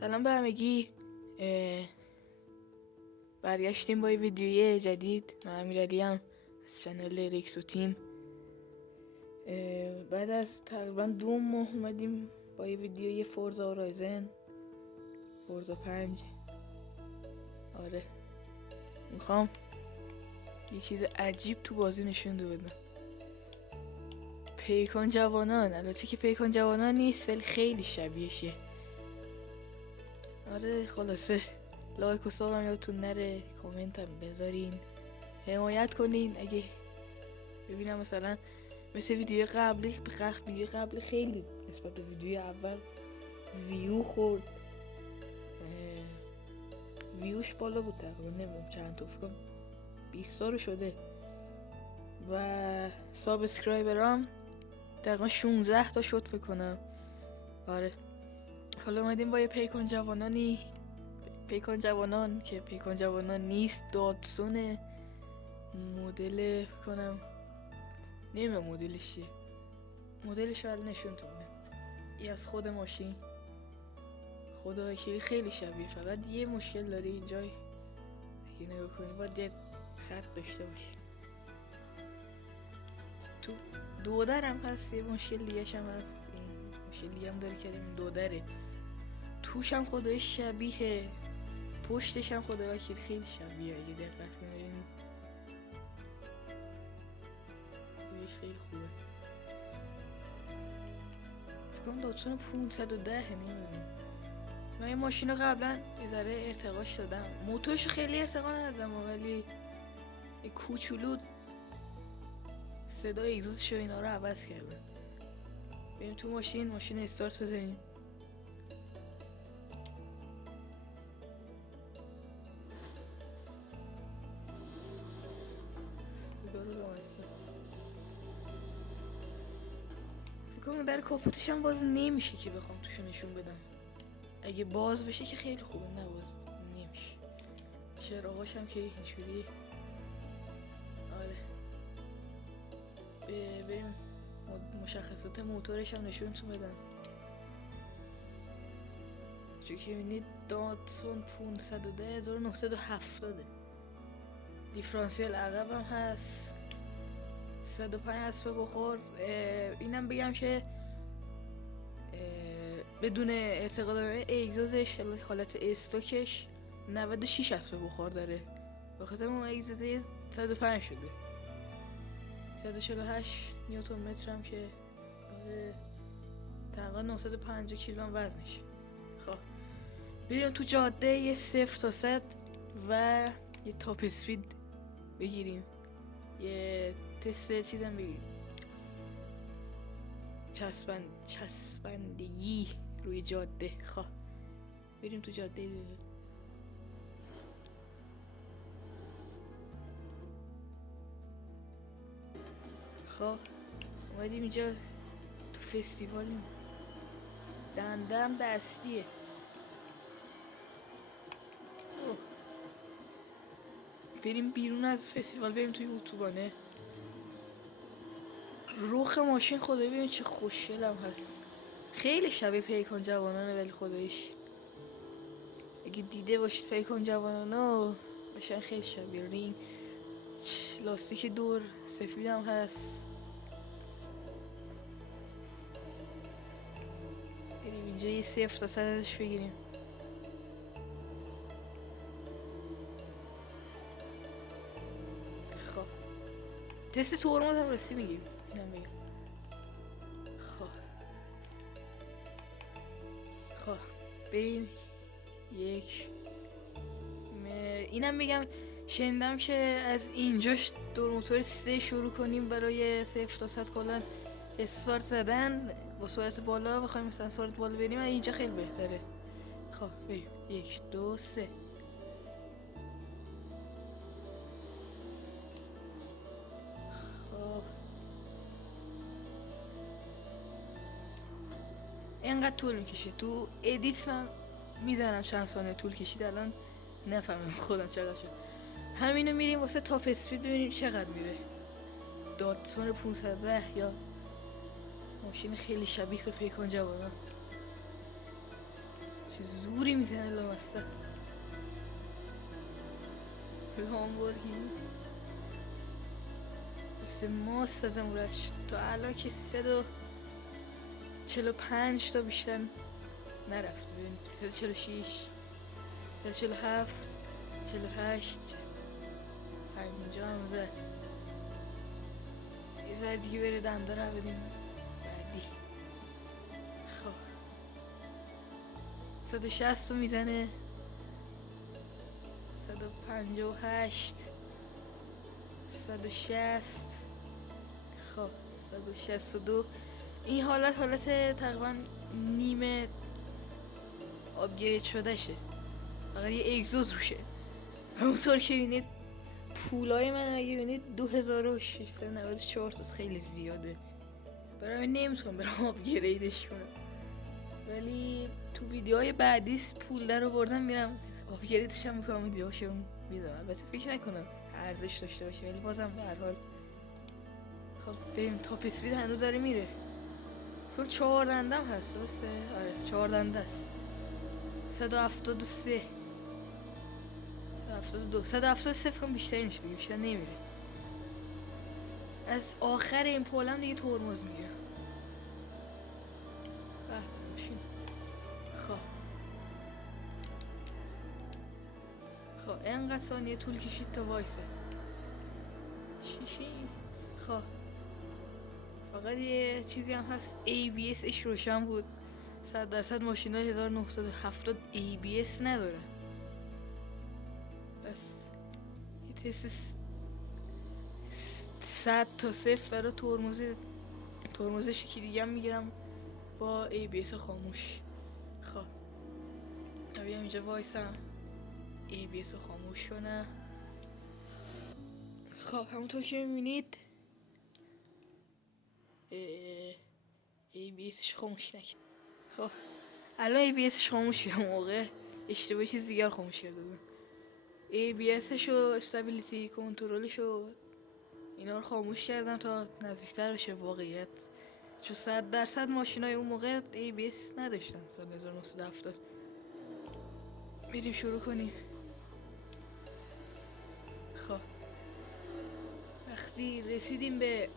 سلام به همگی. برگشتیم با یه ویدیوی جدید. من امیرعلیم از چنل ریکس و تیم. بعد از تقریبا 2 ماه اومدیم با یه ویدیوی فورزا هورایزن فورزا 5. آره، میخوام یه چیز عجیب تو بازی نشون بدم. پیکان جوانان، البته که پیکان جوانان نیست ولی خیلی شبیهشه. آره خلاصه، لایک و ساب هم یادتون نره، کامنت هم بذارین، حمایت کنین. اگه ببینم مثلا مثل ویدیو قبلی خیلی نسبت به ویدیو اول ویو خورد، ویوش بالا بود تقریبا، نمیدونم چند تا، فکر کنم 20 تا رو شده و سابسکرایبرام تقریبا 16 تا شد فکر کنم. آره، حالا اومدیم با یه پیکان جوانان که پیکان جوانان نیست، دادسونه مدل فکر کنم، نمیدونم مدلش چیه، مدلش رو نشون تو میدم. این از خود ماشین، خود وکیلی خیلی شبیه، فقط یه مشکل داره اینجا، اگه نگاه کنی باید یه خط داشته باشی. تو دودرم هست یه مشکل دیگه هم هست، این مشکل دیگه هم داره که این دودره توش هم خدای شبیه، پشتش هم خدای وکیلی خیلی شبیه، اگه دقت کنی ببینید توش خیلی خوبه. فکر کنم دادسون 510 نمیدونم. من این ماشین رو قبلا یه ذره ارتقاش دادم، موتورش خیلی ارتقا ندادم ولی یه کوچولو صدای اگزوزش و اینا رو عوض کردم. بریم تو ماشین استارت بزنیم. صدا رو لامستم. فکر کنم در کاپوتش هم باز نمیشه که بخوام توشو نشون بدم. اگه باز بشه که خیلی خوبه، نه باز نمیشه. چراغاش هم که اینجوری. آره، بریم مشخصات موتورش هم نشونتون بدم. چون که میبینید دادسون 510 1970 دیفرانسیل عقب هم هست، 105 حسب بخور. اینم بگم که بدون ارتقا دادن اگزوزش حالت استوکش 96 حسب بخار داره، بخاطر اون اگزوزه 105 شده. 148 نیوتن متر هم که تقریبا 950 کیلو هم وزنش. خب بریم تو جاده یه 0 تا 100 و یه تاپ اسپید بگیریم، یه تست چیزم بگیریم، چسبندگی روی جاده. خب بریم تو جاده دیگه. خب اومدیم اینجا تو فستیوالیم، دندم دستیه. بریم بیرون از فستیوال، بریم توی اتوبانه. رخ ماشین خدایی ببین چه خوشگلم هست، خیلی شبیه پیکان جوانانه، ولی خداییش اگه دیده باشید پیکان جوانانو باشن خیلی شبیه. رینگ لاستیک دور سفید هم هست. بریم اینجا یه 0 تا 100 ازش بگیریم. خب تست تورمز هم رسی میگیم، اینم بگم. خب بریم اینم بگم، شنیدم که از اینجاش دور موتور 3 شروع کنیم برای 0 تا 100 کلا استارت زدن با سرعت بالا. بخوایم مثلا سرعت بالا بریم اینجا خیلی بهتره. خب بریم 1 2 3. خب اینقدر طول میکشه تو ادیت، من میزنم چند ثانیه طول کشید، الان نفهمم خودم چقدر شد. همینو میریم واسه تاپ اسپید ببینیم چقدر میره. دادسون 510 یا ماشین خیلی شبیه به پیکان جوانان، چه زوری میزنه لامصب. لامبورگینی مثل ماست ازم رد شد. تا الان که 345 تا بیشتر نرفت. ببین 346 347 48 50 هم زد. یه ذره دیگه بره دنده رو بدیم بعدی. خب 160 رو میزنه. 158 160. خب 162. این حالت تقریبا نیمه آپگرید شده شه، فقط یه اگزوز روشه. همونطور که بینید پولای من اگه بینید 2694 تاست، خیلی زیاده. برای من نمیتونم برام آپگریدش کنم، ولی تو ویدیوهای بعدی پول در آوردم میرم آپگریدش هم میکنم، ویدیوهاشو میذارم. البته فکر نکنم ارزش داشته باشه، ولی بازم به هر حال. خب بریم. تاپ اسپید هنوز داره میره. کل 4 دندم هست درسته؟ آره 4 دنده است. 173 172 173 فکرم بیشتر میشه دیگه، بیشتر نمیره. از آخر این پولم دیگه ترمز میگیرم. ماشین. خب اینقدر ثانیه طول کشید تا وایسه. چی؟ خب فقط یه چیزی هم هست، ABS اش روشن بود. 100% ماشینا 1970 ABS نداره. بس یه تست 100 تا 0 برای ترمزش که دیگه هم میگیرم با ABS خاموش. خب بیام اینجا وایسم ABS رو خاموش کنه. خب همونطور که میبینید ABSش خاموش نکرد. خب الان ABSش خاموش شد، موقع اشتباهی چیز دیگر خاموش کرده بود. ABSش و استابیلیتی کنترلش و اینا رو خاموش کردم تا نزدیکتر بشه واقعیت، چون 100% ماشینای اون موقع ABS نداشتن سال 1970. میریم شروع کنیم. خب وقتی رسیدیم به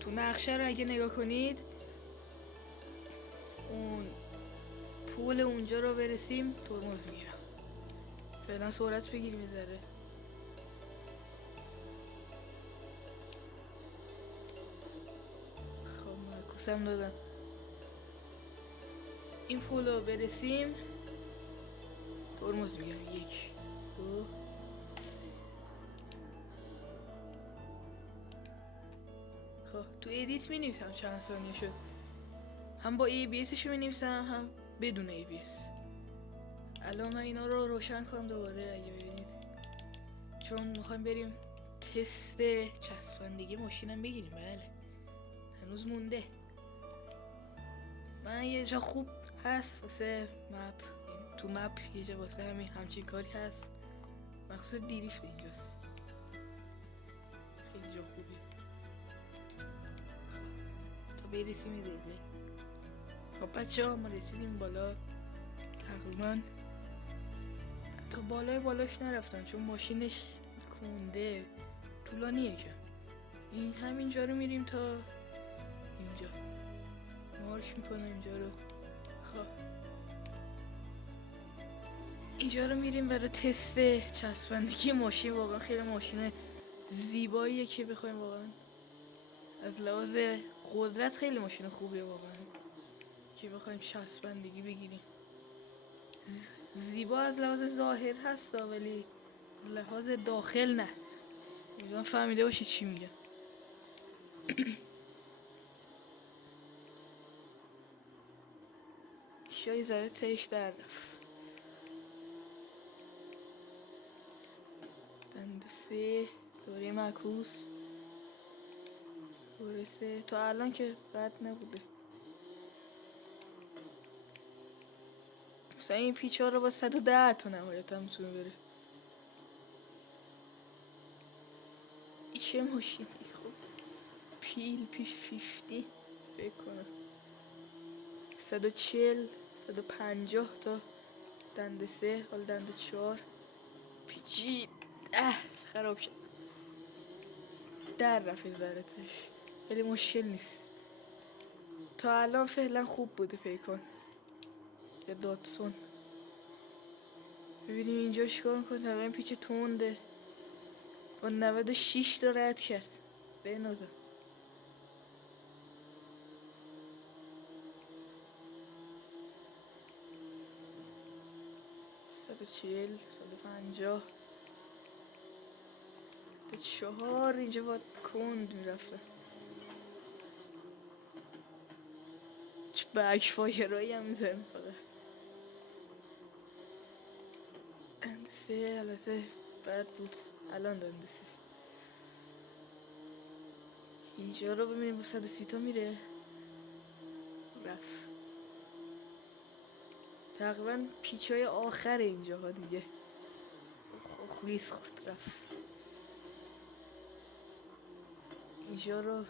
تو نقشه رو اگه نگاه کنید، اون پول اونجا رو برسیم ترمز میگیرم. فعلا سرعت بگیریم یه ذره. خب معکوسم دادم. این پول رو برسیم ترمز میگیرم. 1 2 3. خب تو ادیت می نویسم چند ثانیه شد، هم با ABS شو می نویسم هم بدون ABS. الان من اینا رو روشن کنم دوباره اگه ببینید، چون میخوایم بریم تست چسبندگی ماشینم بگیریم. بله هنوز مونده. من یه جا خوب هست واسه مپ، تو مپ یه جا واسه همچین کاری هست، مخصوص دیریفت اینجاست. خیلی جا خوبی. تا برسیم یه دقیقه. خب بچه ها ما رسیدیم بالا. تقریبا تا بالاش نرفتم چون ماشینش کنده طولانیه که این همینجا رو میریم تا اینجا. مارک میکنم اینجا رو. خب اینجا رو میریم برای تست چسبندگی ماشین. واقعا خیلی ماشین زیباییه که بخوایم واقعا از لحاظ قدرت خیلی ماشین خوبیه واقعا که بخوایم چسبندگی بگیریم. زیبا از لحاظ ظاهر هست ولی از لحاظ داخل نه. میدونم فهمیده باشی چی میگم. شایی ذره تهش در رفت. دنده 3 دوره معکوس دوره 3 تا الان که بد نبوده. مثلا این پیچ ها رو با 110 تا نهایت هم میتونه بره. این چه ماشینی؟ خب پیل پیش 50 فکر کنم 140 150 تا دنده 3 حالا دنده 4 پیچید خراب شد در رفت زرتش ولی مشکل نیست تا الان فعلا خوب بوده پیکان یا دادسون ببینیم اینجا چیکار میکنه تقریبا پیچ تونده با 96 تا رد کرد به نازم 140 150 4 اینجا باید کند میرفته چه بک فایرهایی هم میزنه فقط دنده 3 البته بد بود الان دنده 3 اینجا رو ببینیم با 130 تا میره رفت تقریبا پیچ های آخر اینجاها دیگه خلیص خورد رفت اینجا رو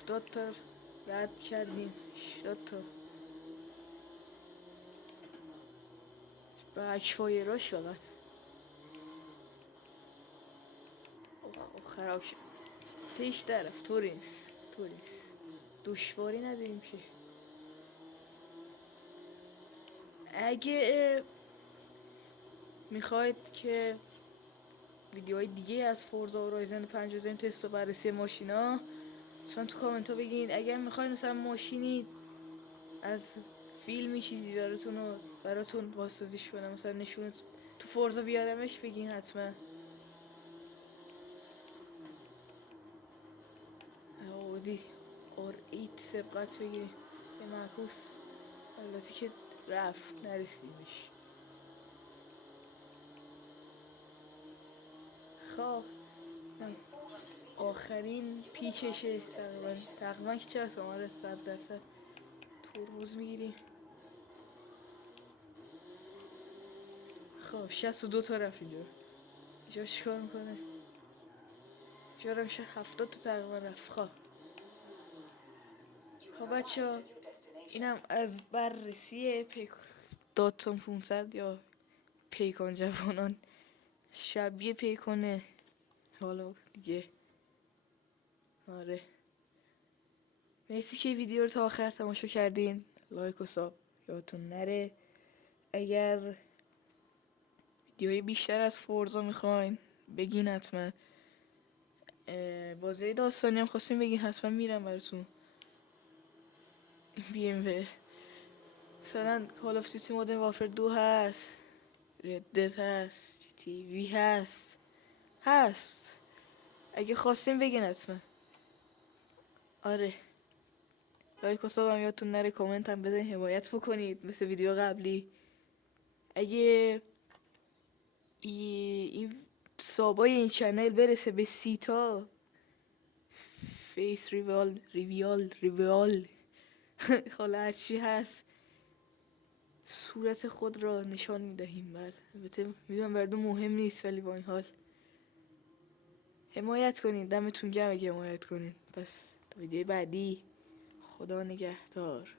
70 تا رد کردیم 80 تا بک فایراش فقط خراب شد تیش طرف طوری نیست دشواری نداریم که اگه میخواید که ویدیوهای دیگه از فورزا هورایزن 5 بزنیم تست و بررسی ماشینا لطفا تو کامنت ها بگین اگر میخواید مثلا ماشینی از فیلمی چیزی براتون بازسازیش کنم مثلا نشون تو فورزا بیارمش بگین حتما اودی R8 سبقت بگیریم یه معکوس البته که رفت نرسیدیمش خب آخرین پیچشه تقریبا که چه هست آمده 100% ترمز میگیریم خب 62 تا رفت اینجا چیکار میکنه اینجا رو میشه 70 تا تقریبا رفت خب بچه ها اینم از بررسی دادسون 500 یا پیکان جوانان شبیه پیکانه حالا دیگه آره مرسی که ویدیو رو تا آخر تماشا کردین لایک و ساب یادتون نره اگر ویدیوهای بیشتر از فورزا میخواین بگین حتما بازی داستانی هم خواستین بگین حتما میرم براتون BMW مثلا کال آف دیوتی مودرن وارفر 2 هست ردت هست GTV هست اگه خواستین بگین حتما آره لایک و ساب هم یادتون نره کامنت هم بزنین حمایت بکنید مثل ویدیو قبلی اگه این سابای این چنل برسه به 30 تا فیس ریویال حالا هرچی هست صورت خود را نشان میدهیم البته میدونم بردون مهم نیست ولی با این حال حمایت کنین دمتون گرم اگه حمایت کنین پس تا ویدیو بعدی خدا نگهدار